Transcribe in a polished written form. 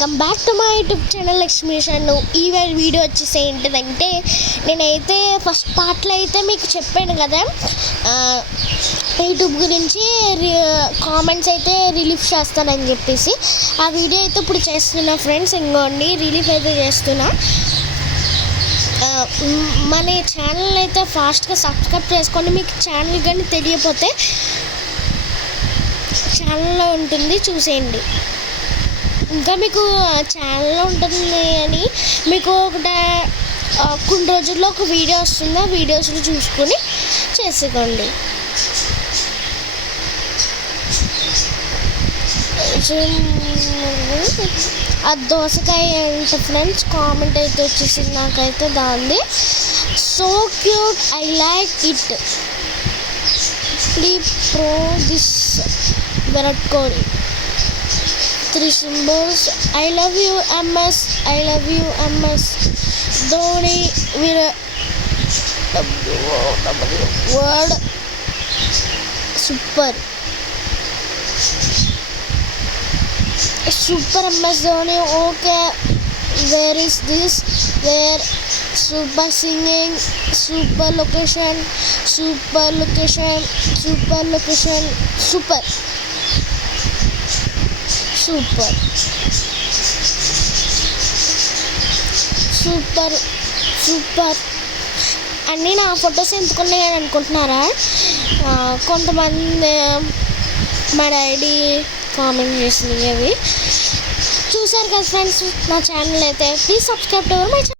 Welcome back to my YouTube channel Lakshmi షన్ను. ఈ వీడియో వచ్చేసి ఏంటిదంటే, నేనైతే ఫస్ట్ పార్ట్లో అయితే మీకు చెప్పాను కదా యూట్యూబ్ గురించి కామెంట్స్ అయితే రిలీఫ్ చేస్తానని చెప్పేసి. ఆ వీడియో అయితే ఇప్పుడు చేస్తున్నా ఫ్రెండ్స్. ఇంకోండి రిలీఫ్ అయితే చేస్తున్నా. మన ఛానల్ అయితే ఫాస్ట్గా సబ్స్క్రైబ్ చేసుకోండి. మీకు ఛానల్ కానీ తెలియకపోతే ఛానల్లో ఉంటుంది, చూసేయండి. ఇంకా మీకు ఛానల్లో ఉంటుంది అని మీకు కొన్ని రోజుల్లో ఒక వీడియో వస్తుంది. ఆ వీడియోస్లో చూసుకొని చేసుకోండి. ఆ దోసకాయ అంటే ఫ్రెండ్స్ కామెంట్ అయితే వచ్చేసింది నాకైతే దాన్ని. So cute, I like it, please pro this Virat కోహ్లీ. 3 symbols. I love you MS, I love you MS Dhoni. Word super MS Dhoni. Okay, where is this? Where? Super singing, super location, super location, super location, super super super super అన్నీ నా ఫొటోస్ ఎందుకున్నాయని అనుకుంటున్నారా? కొంతమంది మా daddy comment చేసినవి అవి చూసారు కదా ఫ్రెండ్స్. నా ఛానల్ అయితే please subscribe to my channel.